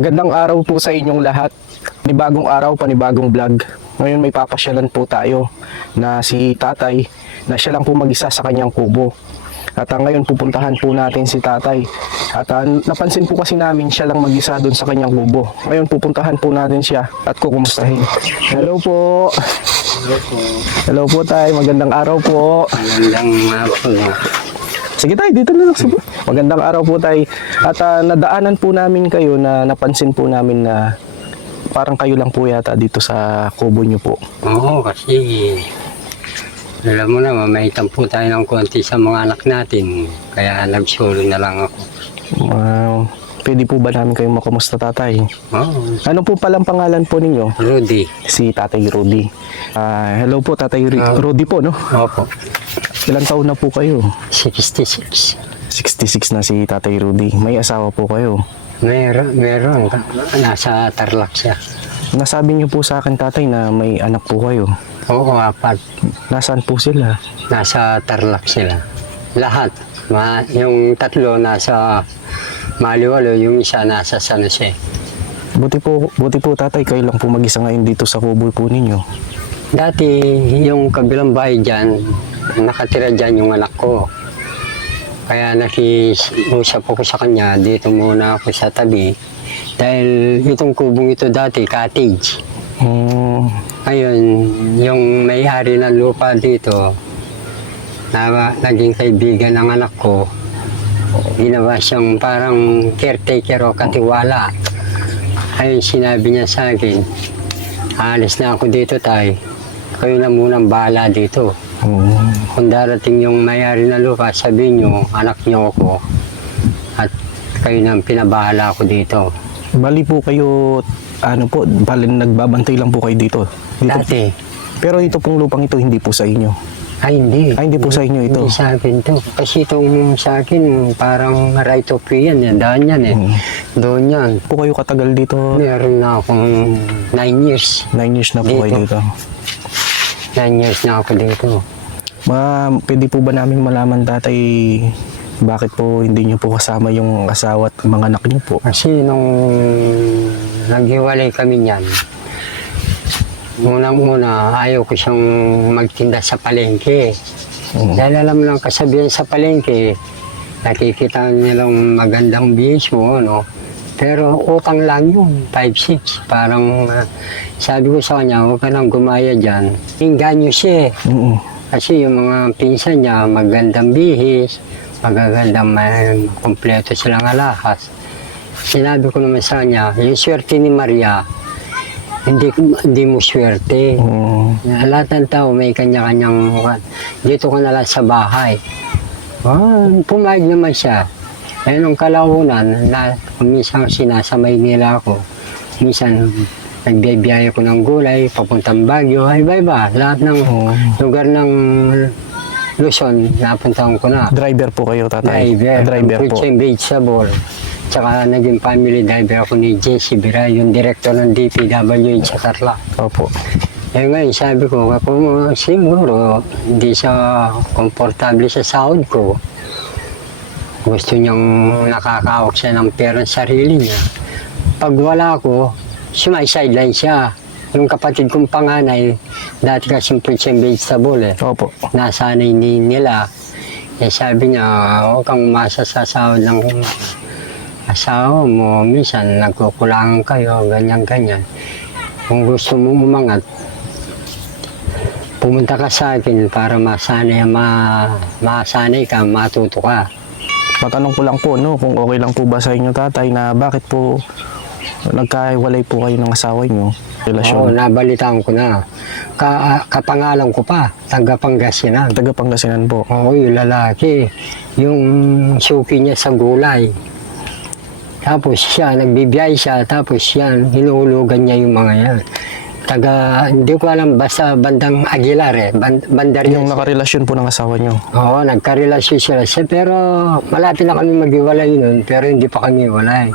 Magandang araw po sa inyong lahat. Panibagong araw, panibagong vlog. Ngayon may papasyalan po tayo na si tatay na siya lang po mag-isa sa kanyang kubo. At ngayon pupuntahan po natin si tatay. At napansin po kasi namin siya lang mag-isa doon sa kanyang kubo. Ngayon pupuntahan po natin siya at kukumustahin. Hello po. Hello po. Hello po tay, magandang araw po. Magandang hapon. Sige tay, dito na lang. Magandang araw po tay. At nadaanan po namin kayo na napansin po namin na parang kayo lang po yata dito sa kubo nyo po. Oo, kasi alam mo na, mamaitan po tayo ng konti sa mga anak natin. Kaya nagsolo na lang ako. Pwede po ba namin kayong makumusta tatay? Oo, Ano po palang pangalan po ninyo? Rudy. Si Tatay Rudy. Hello po Tatay Rudy po, no? Opo. Ilang taon na po kayo? 66. 66 na si Tatay Rudy. May asawa po kayo. Meron. Nasa Tarlac siya. Nasabi niyo po sa akin tatay na may anak po kayo. Oo, 4. Nasaan po sila? Nasa Tarlac sila. Lahat. Yung 3 nasa Maliwalo, yung isa nasa San Jose. Buti po tatay, kayo lang po mag-isa ngayon dito sa kubo po ninyo. Dati, yung kabilang bahay dyan, nakatira dyan yung anak ko. Kaya nakiusap ako sa kanya, dito muna ako sa tabi. Dahil itong kubong ito dati, cottage. Ngayon, yung may-ari ng lupa dito, na naging kaibigan ng anak ko, ginawa siyang parang caretaker o katiwala. Ayun, sinabi niya sa akin, alis na ako dito tay, kayo na munang bahala dito. Kung darating yung may-ari na lupa, sabihin nyo, anak nyo ako, at kayo nang pinabahala ako dito. Bali po kayo, bali nagbabantay lang po kayo dito. Dati. Pero ito pong lupang ito hindi po sa inyo. Ay, hindi. Hindi po sa inyo ito. Hindi sa akin to. Kasi itong sa akin, parang right of way yan. Daan yan eh. Doon yan. Po kayo katagal dito? Meron na akong 9 years. 9 years na po Dito. kayo dito. 9 years na ako dito. Pwede po ba namin malaman tatay, bakit po hindi nyo po kasama yung asawa at mga anak nyo po? Kasi nung naghiwalay kami niyan, unang-una, ayaw ko siyang magtinda sa palengke. Dahil alam lang kasabihan sa palengke, nakikita nilang magandang bihis mo, no? Pero utang lang yun, 5-6. Parang sabi ko sa kanya, huwag ka nang gumaya dyan. Inganyo siya. Kasi yung mga pinsan niya, magandang bihis, magagandang kompleto silang alahas. Sinabi ko naman sa kanya, yung swerte ni Maria, hindi mo swerte. Lahat ng tao may kanya-kanyang dito ka na lang sa bahay. Pumayag naman siya. Eh nung kalaunan, minsan sinasamay nila ako. Minsan nagbibiyaya ko ng gulay, papuntang Baguio, iba-iba. Lahat ng lugar ng Luzon, napuntahan ko na. Driver po kayo tatay? Driver po. Fruits and vegetable. Tsaka naging family driver ako ni J.C. Bira, yung director ng DPWH sa Tarlac. Opo. Eh ngayon, sabi ko, kung siguro hindi siya komportable sa sahod ko, gusto niyang nakakawak siya ng pera sa sarili niya. Pag wala ko, sideline siya. Yung kapatid kong panganay, dati kasing fruits and vegetable eh. Opo. Nasanay nila. Eh sabi niya, huwag kang umasa sa sahod ng asawa mo, minsan nagkukulangan kayo, ganyan-ganyan. Kung gusto mong umangat, pumunta ka sa akin para masanay ka, matuto ka. Matanong ko lang po, no, kung okay lang po ba sa inyo tatay na bakit po nagkahiwalay po kayo ng asawa nyo? Oo, nabalitaan ko na. Kapangalan ko pa, taga Pangasinan. Taga Pangasinan po. Oo, yung lalaki. Yung suki niya sa gulay. Tapos siya, nagbibiyay siya, tapos yan, hinuhulugan niya yung mga yan. Hindi ko alam, basta bandang Aguilar eh, bandar Yung nakarelasyon po ng asawa nyo? Oo, nagkarelasyon sila. Pero malapit na kami maghiwalay nun, pero hindi pa kami hiwalay.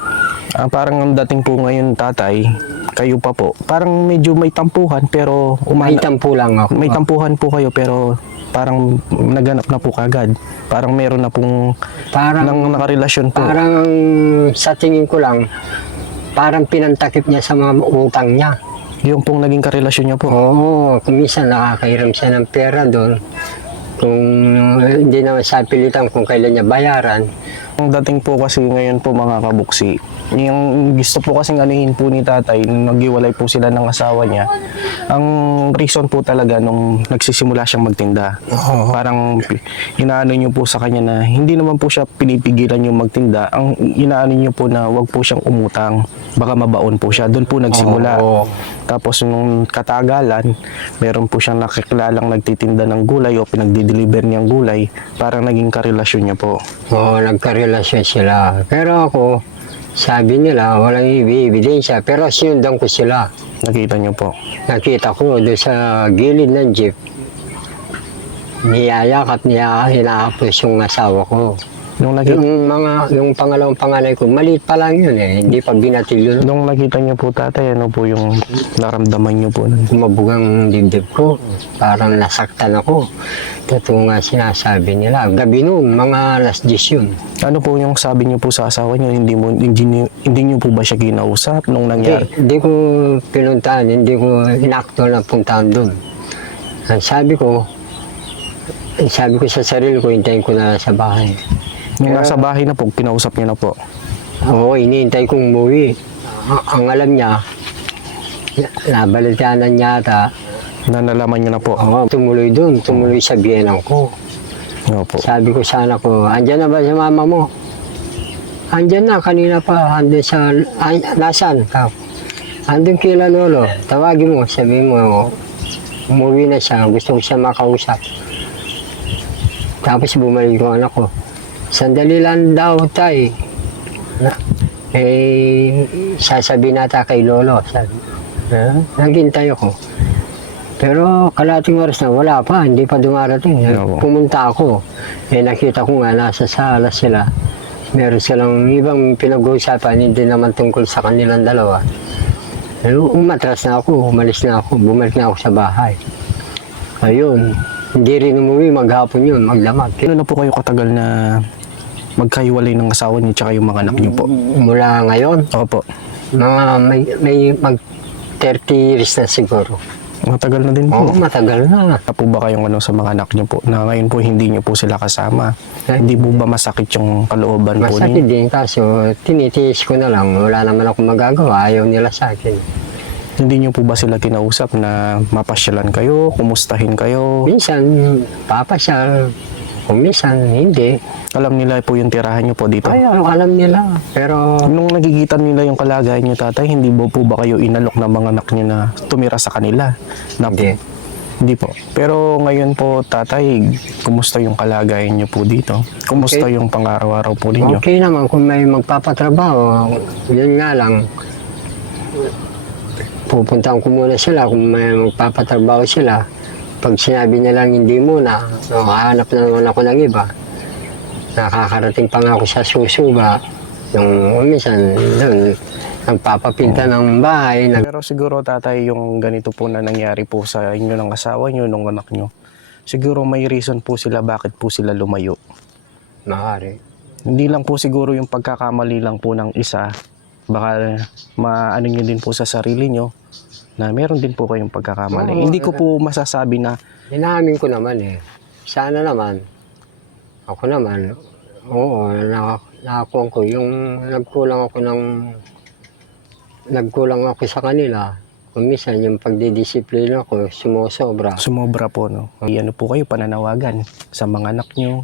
Parang ang dating po ngayon tatay, kayo pa po, parang medyo may tampuhan pero May tampo lang ako. May tampuhan po kayo pero parang naganap na po kagad. Parang meron na pong nang nakarelasyon po. Parang sa tingin ko lang, parang pinantakip niya sa mga utang niya. Yung pong naging karelasyon niyo po. Oo, kung minsan nakakairam siya ng pera doon. Kung hindi naman sa pilitan kung kailan niya bayaran. Ang dating po kasi ngayon po mga kabuksi, yung gusto po kasing anuhin po ni tatay, nung naghiwalay po sila ng asawa niya, ang reason po talaga nung nagsisimula siyang magtinda. Oo. Parang inaano niyo po sa kanya na hindi naman po siya pinipigilan yung magtinda. Ang inaano niyo po na wag po siyang umutang, baka mabaon po siya. Doon po nagsimula. Oo. Tapos nung katagalan, meron po siyang nakikilalang nagtitinda ng gulay o pinagdi-deliver niyang gulay, parang naging karelasyon niya po. Oo, nagkarelasyon sila. Pero ako, sabi nila, walang ebidensya. Pero sinundan ko sila. Nakita niyo po. Nakita ko doon sa gilid ng jeep, niyayak at hinahapos yung asawa ko. Nung nakita, Yung pangalawang panganay ko, maliit pa lang yun eh. Hindi pa binatil yun. nung nakita niyo po tatay, ano po yung naramdaman niyo po nun? Kumabugang dibdib ko. Parang nasaktan ako. Totoo nga sinasabi nila. Gabi noon, mga alas 10 yun. Ano po yung sabi niyo po sa asawa niyo? Hindi niyo po ba siya kinausap nung nangyari? Hindi ko pinuntahan, hindi ko inakto na puntahan doon. Ang sabi ko sa sarili ko, hintayin ko na sa bahay. Nung nasa bahay na po, kinausap niyo na po. Oo, inihintay kong umuwi. Ang alam niya, nabalitanan niya ata. Na nalaman niyo na po. Oo, tumuloy doon, tumuloy sa biyenan ko. Opo. Sabi ko sana ko, andyan na ba sa mama mo? Andyan na, kanina pa, andyan sa, nasan ka? Andun kila lolo, tawagin mo, sabi mo, umuwi na siya, gusto ko siya makausap. Tapos bumalik ko anak ko, sandali lang daw tay. Sasabihin nata kay lolo, sabi. Naghintay ako. Pero kalating oras na wala pa, hindi pa dumarating. Oo. Pumunta ako, nakita ko nga nasa sala sila. Meron silang ibang pinag-uusapan, hindi naman tungkol sa kanilang dalawa. Pero umatras na ako, umalis na ako, bumalik na ako sa bahay. Ayun, hindi rin umuwi, maghapon yun, magdamag. Ano na po kayo katagal na magkahiwalay ng asawa niyo tsaka yung mga anak niyo po? Mula ngayon, Opo. mga may mag 30 years na siguro. Matagal na din po. Oo, matagal na. Wala po ba kayong ano sa mga anak niyo po na ngayon po hindi niyo po sila kasama? Hindi po ba masakit yung kalooban po Masakit ninyo? din, kaso tinitiis ko na lang. Wala naman akong magagawa, ayaw nila sa akin. Hindi niyo po ba sila kinausap na mapasyalan kayo, kumustahin kayo? Minsan, papasyal. Kung minsan, hindi. Alam nila po yung tirahan niyo po dito. Ay, alam nila. Pero, Nung nakikita nila yung kalagayan niyo tatay, hindi po ba kayo inalok ng mga anak niyo na tumira sa kanila? Na, hindi. Hindi po. Pero ngayon po tatay, kumusta yung kalagayan niyo po dito? Kumusta yung pang-araw-araw po ninyo? Okay naman kung may magpapatrabaho. Yun nga lang. Pupuntahan ko muna sila kung may magpapatrabaho sila. Pag sinabi nilang hindi muna, hahanap na naman ako ng iba. Nakakarating pa nga ako sa Susuba. Yung minsan doon, nagpapapinta ng bahay. Pero siguro tatay, yung ganito po na nangyari po sa inyo ng asawa niyo, nung anak niyo, siguro may reason po sila bakit po sila lumayo. Maaari. Hindi lang po siguro yung pagkakamali lang po ng isa, baka maano nyo din po sa sarili nyo na meron din po kayong pagkakamali. Oo, Hindi ko po masasabi na Inamin ko naman eh. Sana naman, ako naman, oo, nakakuha ko. Yung nagkulang ako sa kanila. Kung minsan yung pagdidisiplina ko, sumusobra. sumobra po, no? Ano po kayo pananawagan sa mga anak nyo,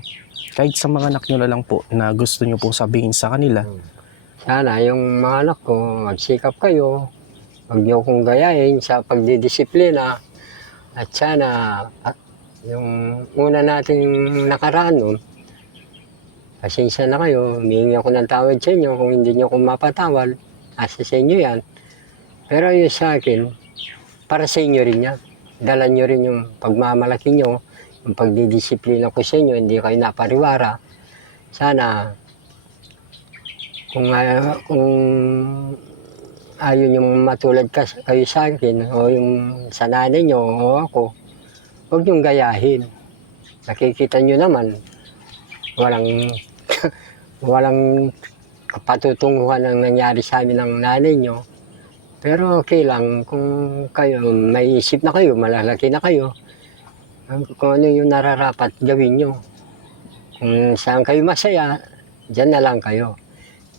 kahit sa mga anak nyo na lang po na gusto nyo po sabihin sa kanila. Sana yung mga anak ko, magsikap kayo. Huwag niyo kong gayahin sa pagdidisiplina. At sana, yung una nating nakaraan nun, pasensya na kayo, humingi ako ng tawad sa inyo. Kung hindi niyo ako mapatawad, asa sa inyo yan. Pero yun sa akin, para sa inyo rin yan. Dala niyo rin yung pagmamalaki niyo, yung pagdidisiplina ko sa inyo, hindi kayo napariwara. Sana, kung ayaw yung matulad kayo sa akin, o yung sa nanay niyo, o ako, huwag niyong gayahin. Nakikita niyo naman, walang patutunguhan ang nangyari sa amin ng nanay nyo. Pero okay lang kung kayo, may isip na kayo, malalaki na kayo, kung ano yung nararapat gawin nyo. Kung saan kayo masaya, dyan na lang kayo.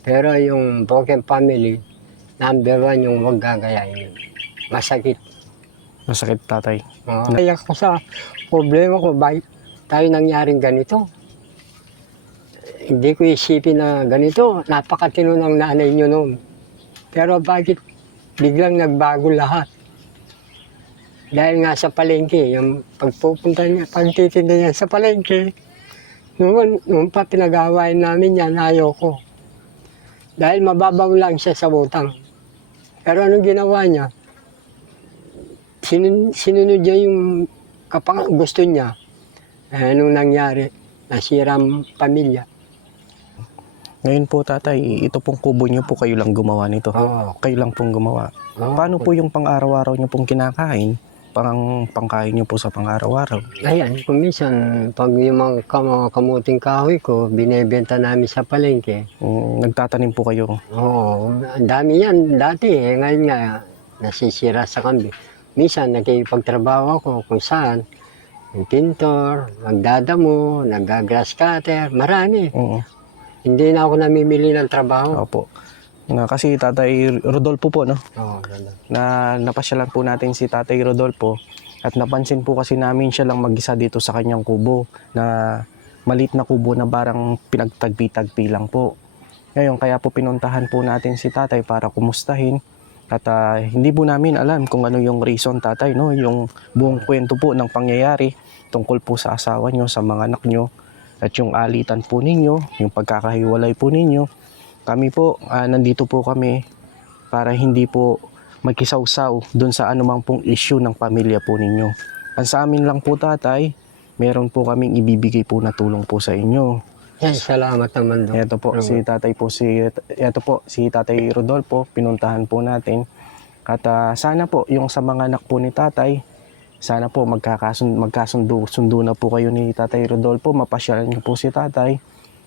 Pero yung broken family, number 1 yung huwag gagayain. Masakit. Masakit, tatay. Kaya ko sa problema ko, bakit tayo nangyaring ganito? Hindi ko isipin na ganito, napakatino ng nanay nyo noon. Pero bakit biglang nagbago lahat? Dahil nga sa palengke, yung pagpupunta niya, pagtitinda niya sa palengke, noon pa pinag-awain namin yan, ayaw ko. Dahil mababaw lang siya sa utang. Pero anong ginawa niya? Sinunod niya yung gusto niya. Anong nangyari? Nasira ang pamilya. Ngayon po, tatay, ito pong kubo niyo po, kayo lang gumawa nito. Oo. Kayo lang pong gumawa. Oo. Paano po yung pang-araw-araw niyo pong kinakain? Pangkain niyo po sa pang-araw-araw? Ayan, kung minsan, pag yung mga kamuting kahoy ko, binebenta namin sa palengke. Nagtatanim po kayo? Oo, ang dami yan dati. Ngayon nga, nasisira sa kambing. Minsan, nakipagtrabaho ako kung saan. Yung pintor, magdadamo, nag-grass cutter, marami. Oo. Hindi na ako namimili ng trabaho. Opo. Kasi Tatay Rodolfo po, no? Oo, ganda. Napasyalan po natin si Tatay Rodolfo at napansin po kasi namin siya lang mag-isa dito sa kanyang kubo na maliit na kubo na barang pinagtagpi-tagpi lang po. Ngayon, kaya po pinuntahan po natin si Tatay para kumustahin at hindi po namin alam kung ano yung reason, Tatay, no? Yung buong kwento po ng pangyayari tungkol po sa asawa nyo, sa mga anak nyo at yung alitan po ninyo, yung pagkakahiwalay po ninyo. Kami po, nandito po kami para hindi po magkisawsaw doon sa anumang pong issue ng pamilya po ninyo. Ang sa amin lang po, Tatay, meron po kaming ibibigay po na tulong po sa inyo. Yan, salamat naman doon. Ito po, si Tatay Rodolfo, pinuntahan po natin. At sana po, yung sa mga anak po ni Tatay, sana po magkasundo na po kayo ni Tatay Rodolfo, mapasyalan niyo po si Tatay,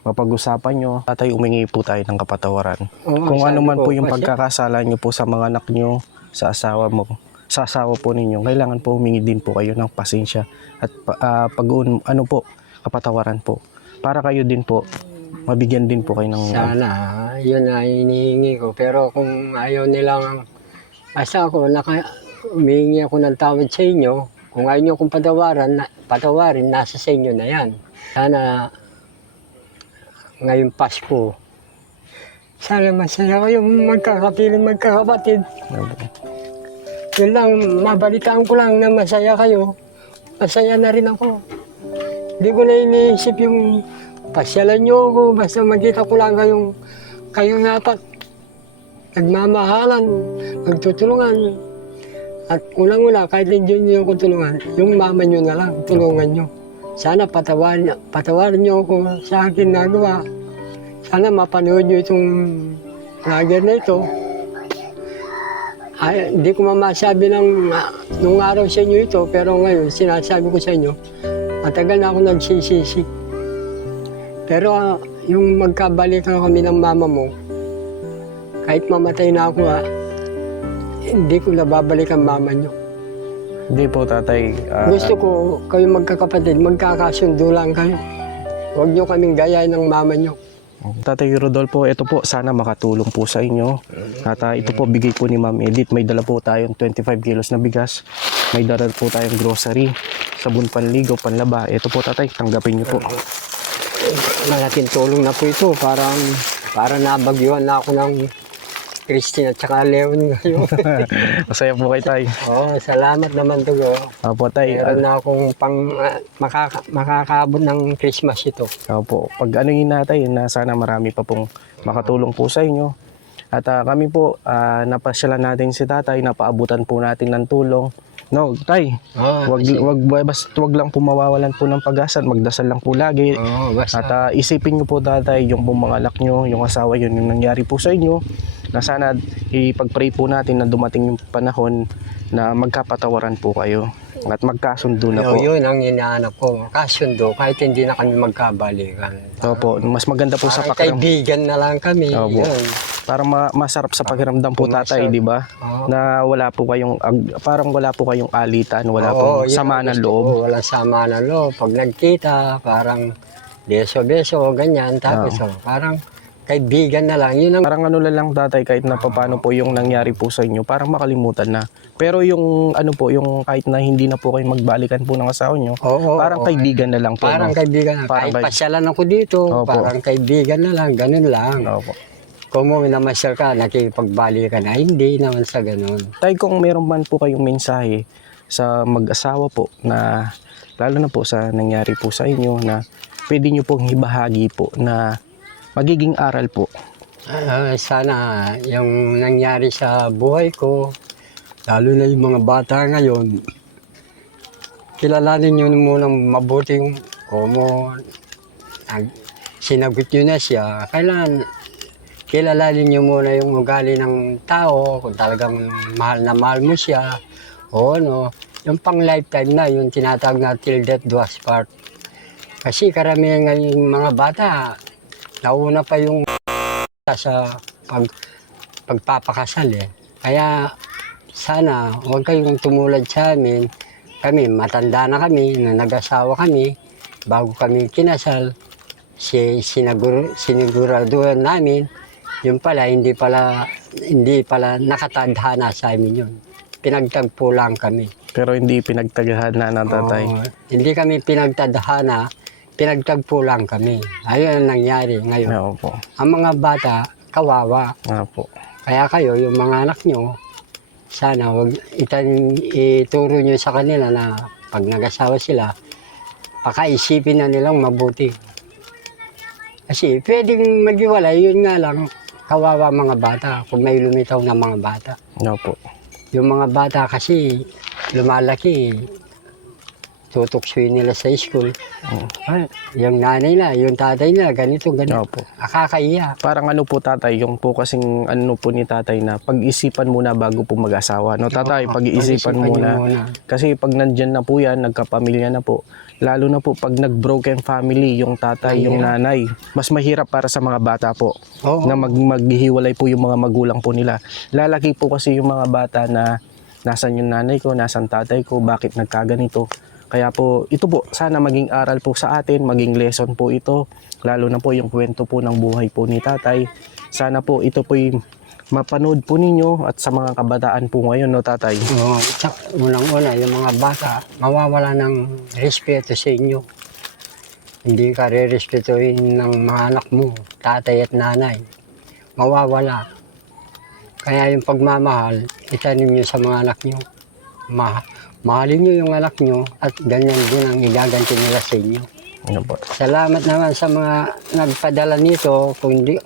mapag-usapan nyo. Tatay, umingi po tayo ng kapatawaran. Oo, Kung ano man po yung kasi pagkakasala nyo po sa mga anak nyo, sa asawa po ninyo, kailangan po humingi din po kayo ng pasensya at kapatawaran po. Para kayo din po, mabigyan din po kayo ng... sana, yun na hinihingi ko. Pero kung ayaw nilang, basta ako, humihingi ako ng tawad sa inyo. Kung ayaw nyo kong patawarin, nasa sa inyo na yan. Sana, ngayong Pasko, sana masaya kayo magkakapatid. Yun lang, mabalitaan ko lang na masaya kayo. Masaya na rin ako. Hindi ko na iniisip yung pasyalan nyo ako, basta magkita ko lang kayong apat. Nagmamahalan, magtutulungan. At unang-una, kahit hindi nyo ko tulungan, yung mama nyo na lang, tulungan nyo. Sana patawarin nyo ako sa akin nagawa. Sana mapanood nyo itong vlogger na ito. Ay, hindi ko mamasabi nung araw sa inyo ito, pero ngayon sinasabi ko sa inyo, matagal na ako nagsisisi. Pero yung magkabalikan kami ng mama mo, kahit mamatay na ako, hindi ko nababalik ang mama nyo. Hindi po, Tatay. Gusto ko kayo magkakapatid, magkakasundo lang kayo. Huwag nyo kaming gayahin ng mama nyo. Tatay Rodolfo, ito po, sana makatulong po sa inyo. At ito po, bigay po ni Ma'am Edith. May dala po tayong 25 kilos na bigas. May dala po tayong grocery, sabon panligo, panlaba. Ito po, Tatay, tanggapin niyo po. Malaking tulong na po ito. Para nabagyuhan na ako ng Christine at saka Leon ngayon. Masaya po kay Tay. Oo, salamat naman to. Opo, Tay. Meron na akong makakaabot ng Christmas ito. Opo, pag anuhin natin na sana marami pa pong makatulong po sa inyo. At kami po, napasyalan natin si Tatay, napaabutan po natin ng tulong. No, tay. Oo, Wag lang po mawawalan po ng pag-asa. Magdasal lang po lagi. oo, basta. At isipin niyo po tatay, yung pong mga anak niyo, yung asawa yun, yung nangyari po sa inyo, na sana ipag-pray po natin na dumating yung panahon na magkapatawaran po kayo at magkasundo na po. Yun ang inaanap ko. Kasundo, kahit hindi na kami magkabalikan. Opo, mas maganda po sa Parang pakiramdam. kaibigan na lang kami. Opo. Yun. Para masarap sa pakiramdam po tatay, Masarap. di ba? Oo. Na wala po kayong parang wala po kayong alitan, wala Oo, pong yun sama ang ng gusto loob. ko. Walang sama ng loob. Pag nagkita, parang beso-beso, ganyan. Tapos parang kaibigan na lang. Yun ang Parang ano na lang tatay, kahit na paano po yung nangyari po sa inyo, parang makalimutan na. Pero yung ano po, yung kahit na hindi na po kayo magbalikan po ng asawa nyo, Oo, parang oo. kaibigan na lang po. Parang no? kaibigan na. Parang Kahit pasyalan ako dito, Opo. parang kaibigan na lang. Ganun lang. Opo. Kung mo namasyal ka, nakipagbalikan na. Hindi naman sa ganun. Tay, kung meron man po kayong mensahe sa mag-asawa po na lalo na po sa nangyari po sa inyo na pwede nyo pong ibahagi po na magiging aral po. Sana yung nangyari sa buhay ko, lalo na yung mga bata ngayon, kilalanin nyo munang mabuti yung sinagot nyo na siya. Kailangan kilalanin nyo muna yung ugali ng tao, kung talagang mahal na mahal mo siya, o ano, yung pang lifetime na, yung tinatawag na till death do us part. Kasi karamihan ngayon mga bata, nauna pa yung sa pagpapakasal eh. Kaya sana huwag kayong tumulad sa amin. Kami, matanda na kami, na nag-asawa kami, bago kami kinasal, siniguraduhan namin, yung pala, hindi pala nakatadhana sa amin yun. Pinagtagpo lang kami. Pero hindi pinagtagahana ng tatay. Oo, hindi kami pinagtadhana, pinagtagpo lang kami. Ayun ang nangyari ngayon. Oo po. Ang mga bata, kawawa. Opo. Kaya kayo, yung mga anak nyo, sana wag ituro nyo sa kanila na pag nag-asawa sila, pakaisipin na nilang mabuti. Kasi pwedeng maghiwalay, yun nga lang, kawawa mga bata kung may lumitaw na mga bata. Opo. Yung mga bata kasi lumalaki, tutuksuin nila sa school. Ay, yung nanay na, yung tatay na, ganito. Opo. Akakaiya. Parang ano po tatay, yung po kasing ano po ni tatay na pag-isipan muna bago po mag-asawa. No tatay, Oo, pag-iisipan pag-isipan muna. niyo muna. Kasi pag nandyan na po yan, nagkapamilya na po, lalo na po pag nag-broken family, yung tatay, yung nanay, mas mahirap para sa mga bata po Oo. na maghihiwalay po yung mga magulang po nila. Lalaki po kasi yung mga bata na nasan yung nanay ko, nasan tatay ko, bakit nagkaganito. Kaya po, ito po, sana maging aral po sa atin, maging lesson po ito, lalo na po yung kwento po ng buhay po ni tatay. Sana po, ito po yung mapanood po ninyo at sa mga kabataan po ngayon, no tatay? Oo, unang-una, yung mga bata, mawawala ng respeto sa inyo. Hindi ka re-respetuhin ng mga anak mo, tatay at nanay. Mawawala. Kaya yung pagmamahal, itanim nyo sa mga anak nyo. Mahalin nyo yung anak nyo at ganyan din ang igaganti nila sa inyo. Ano po? Salamat naman sa mga nagpadala nito.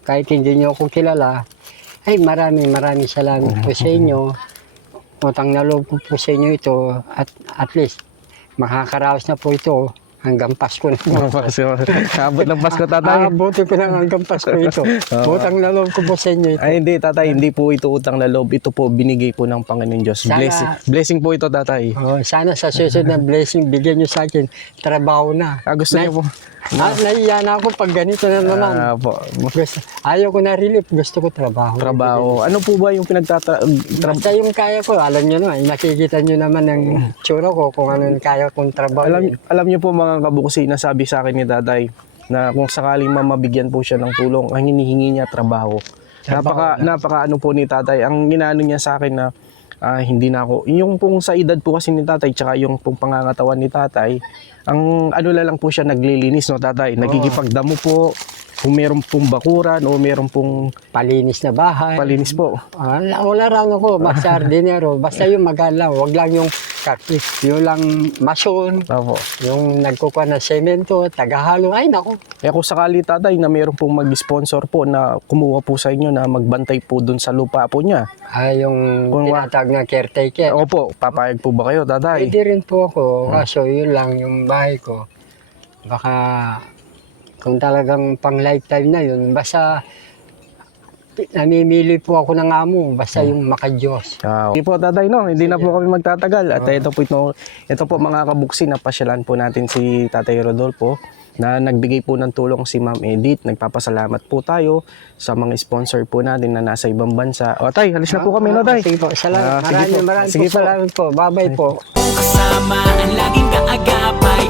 Kahit hindi nyo ako kilala, ay maraming salamat po sa inyo. Utang na loob ko po sa inyo ito at least makakaraos na po ito hanggang Pasko na. Abot ng Pasko tatay. Abutin ko lang hanggang Pasko ito. Utang na loob ko po sa inyo ito. Ay hindi tatay, hindi po ito utang na loob. Ito po binigay po ng Panginoon Diyos. Sana- Blessing po ito tatay. Oh, sana sa susunod na blessing, bigyan nyo sa akin trabaho na. Gusto niyo po? Nahiya na ako pag ganito na naman. Po. Ayaw ko na relief, gusto ko trabaho. Trabaho. Ano po ba yung Basta yung kaya ko, alam nyo naman, nakikita nyo naman ng tsura ko kung ano yung kaya kong trabaho. alam niyo po mga kabukusi, nasabi sa akin ni tatay na kung sakaling mabigyan po siya ng tulong, ang hinihingi niya trabaho. Napaka ano po ni tatay, ang ginano niya sa akin na hindi na ako, yung pong sa edad po kasi ni tatay, tsaka yung pong pangangatawan ni tatay, ang ano lang po siya naglilinis, no tatay, nagigipagdamo po, kung meron pong bakuran o meron pong Palinis na bahay. palinis po. Wala raw ako, basta hardinero, basta yung magalaw, wag lang yung Yung lang mason, Opo. yung nagkukuha ng semento, tagahalo, ay naku. Kung sakali tatay na meron pong mag-sponsor po na kumuha po sa inyo na magbantay po dun sa lupa po niya. Ay, yung Kung tinatawag na caretaker. Opo, papayag po ba kayo tatay? Pwede rin po ako, kaso yun lang yung bahay ko. Baka kung talagang pang lifetime na yun, basta namimili po ako ng amo, basta yung makadiyos. Hindi po tatay, no? Hindi na po kami magtatagal. At ito po mga kabuksi, napasyalan po natin si Tatay Rodolfo na nagbigay po ng tulong si Ma'am Edith. Nagpapasalamat po tayo sa mga sponsor po natin na nasa ibang bansa. O tay, halis na po kami, no tay? Sige po, salamat. Sige po. Maraming Sige po salamat po. Bye-bye po. Kasama ang laging kaagapay